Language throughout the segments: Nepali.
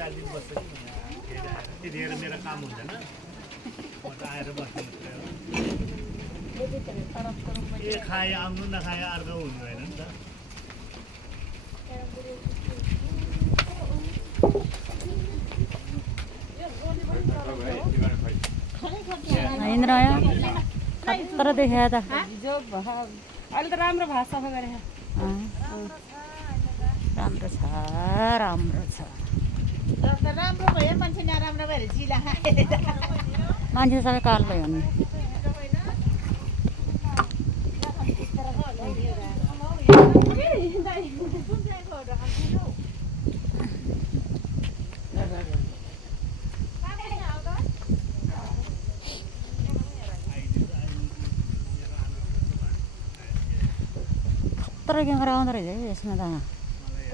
4 दिन बस्छ कि त्यतिखेर मेरो काम हुँदैन म त आएर बस्नु के खाए आउनु नखाए अर्को हुनु भएन नि त हिँड्न आयो खतर देखा त अहिले त राम्रो भात सफा गरे राम्रो छ राम्रो छ राम्रो भयो मान्छे नराम्रो भएर जिला मान्छे सबै काल भयो नि खतरा क्यामेरा आउँदो रहेछ है यसमा त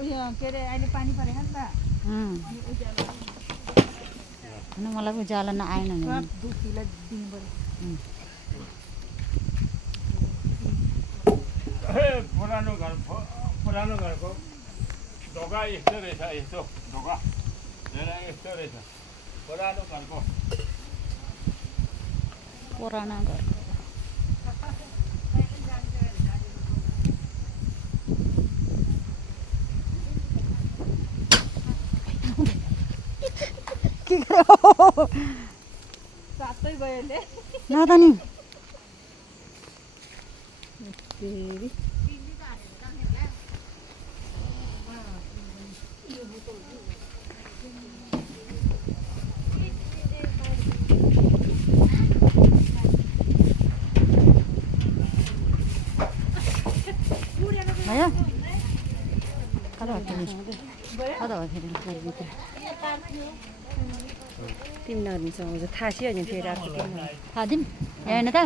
उयो के अरे अहिले पानी परेको नि त मलाई उज्यालो नआएन नि दुखीलाई दिनु पर्यो पुरानो घरको ढोका यस्तो रहेछ यस्तो ढोका यस्तो रहेछ पुरानो घरको पुरानो घर के सातै भयो ले नदा नि भयो तिमीलाई थाहा छ नि फेरि खादिउँ हेर्नु त